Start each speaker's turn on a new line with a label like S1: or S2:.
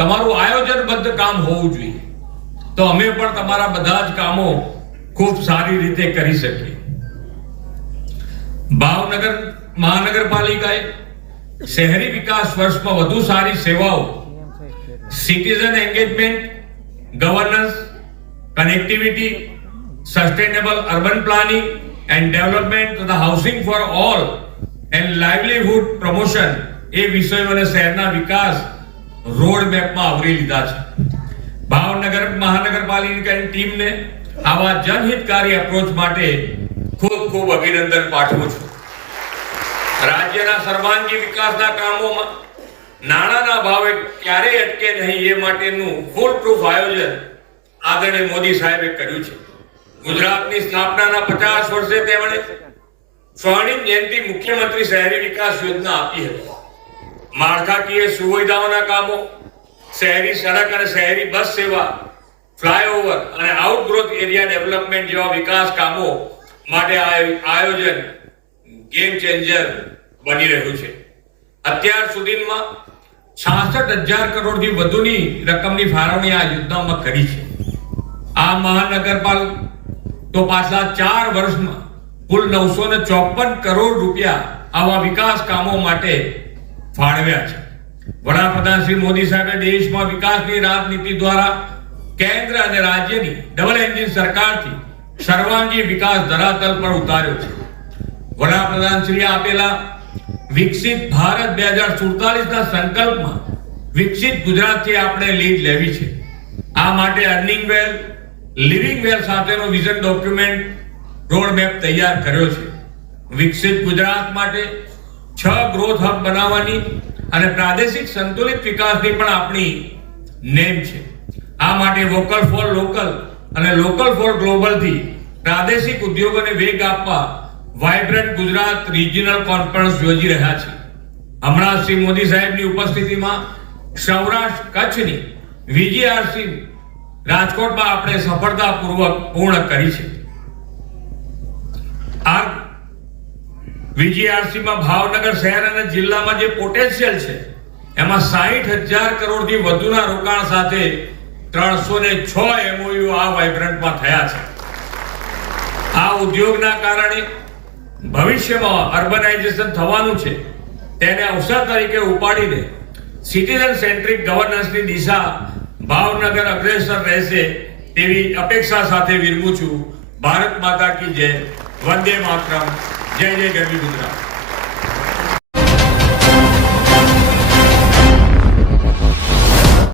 S1: તમારું આયોજનબદ્ધ કામ હોવું જોઈએ તો અમે પણ તમારા બધા જ કામો ખૂબ સારી રીતે કરી શકીએ ભાવનગર મહાનગરપાલિકાએ શહેરી વિકાસ વર્ષમાં વધુ સારી સેવાઓ citizen engagement governance connectivity sustainable urban planning and development તથા housing for all and livelihood promotion એ વિષયોને શહેરના વિકાસ રોડ મેપમાં આવરી લીધા છે. ભાવનગર મહાનગરપાલિકાની ટીમને આવા જનહિતકારી અપ્રોચ માટે ખૂબ ખૂબ અભિનંદન પાઠવું છું. રાજ્યના સર્વાંગી વિકાસના કામોમાં નાણાંના ભાવે ક્યારેય અટકે નહીં એ માટેનું ફૂલ પ્રૂફ આયોજન આદરણીય મોદી સાહેબે કર્યું છે. ગુજરાતની સ્થાપનાના પચાસ વર્ષે તેમણે સ્વર્ણિમ જયંતિ મુખ્યમંત્રી શહેરી વિકાસ યોજના આપી હતી. માળખાકીય સુવિધાઓના કામો, શહેરી સડક અને શહેરી બસ સેવા, ફ્લાયઓવર અને આઉટગ્રોથ એરિયા ડેવલપમેન્ટ જેવા વિકાસ કામો માટે આયોજન ગેમ ચેન્જર બની રહ્યું છે. અત્યાર સુધીમાં છાસઠ હજાર કરોડથી વધુની રકમની ફાળવણી આ યોજનામાં કરી છે. આ મહાનગરપાલ તો પાછલા ચાર વર્ષમાં કુલ નવસો ને ચોપન કરોડ રૂપિયા આવા વિકાસ કામો માટે ફાળવ્યા છે. વડાપ્રધાન શ્રી મોદી સાહેબે દેશમાં વિકાસની રાજનીતિ દ્વારા કેન્દ્ર અને રાજ્યની ડબલ એન્જિન સરકારથી સર્વાંગી વિકાસ ધરાતલ પર ઉતાર્યો છે. વડાપ્રધાન શ્રી આપેલા વિકસિત ભારત બે હજાર સુડતાલીસના સંકલ્પમાં વિકસિત ગુજરાતથી આપણે લીડ લેવી છે. આ માટે અર્નિંગ વેલ લિવિંગ વેલ સાથેનો વિઝન ડોક્યુમેન્ટ રોડમેપ તૈયાર કર્યો છે. વિકસિત ગુજરાત માટે છ ગ્રોથ હબ બનાવવાની અને પ્રાદેશિક સંતુલિત વિકાસની પણ આપણી નેમ છે. આ માટે વોકલ ફોર લોકલ અને લોકલ ફોર ગ્લોબલથી પ્રાદેશિક ઉદ્યોગોને વેગ આપવા વાઇબ્રન્ટ ગુજરાત રિજિનલ કોન્ફરન્સ યોજી રહ્યા છે. હમણાં શ્રી મોદી સાહેબની ઉપસ્થિતિમાં સૌરાષ્ટ્ર કચ્છની વીજીઆરસી રાજકોટમાં આપણે સફળતાપૂર્વક પૂર્ણ કરી છે આ વીજીઆરસીમાં ભાવનગર શહેર અને જિલ્લામાં જે પોટેન્શિયલ છે, એમાં સાહીઠ હજાર કરોડથી વધુના રોકાણ સાથે ત્રણસો ને છ એમઓયુ આ વાઇબ્રન્ટમાં થયા છે. આ ઉદ્યોગના કારણે ભવિષ્યમાં અર્બનાઇઝેશન થવાનું છે. તેને અવસર તરીકે ઉપાડીને સિટીઝન સેન્ટ્રિક ગવર્નન્સની દિશા ભાવનગર અગ્રેસર રહેશે તેવી અપેક્ષા સાથે વિરમું છું. ભારત માતા કી જય. વંદે માતરમ. જય જય ગરવી ગુજરાત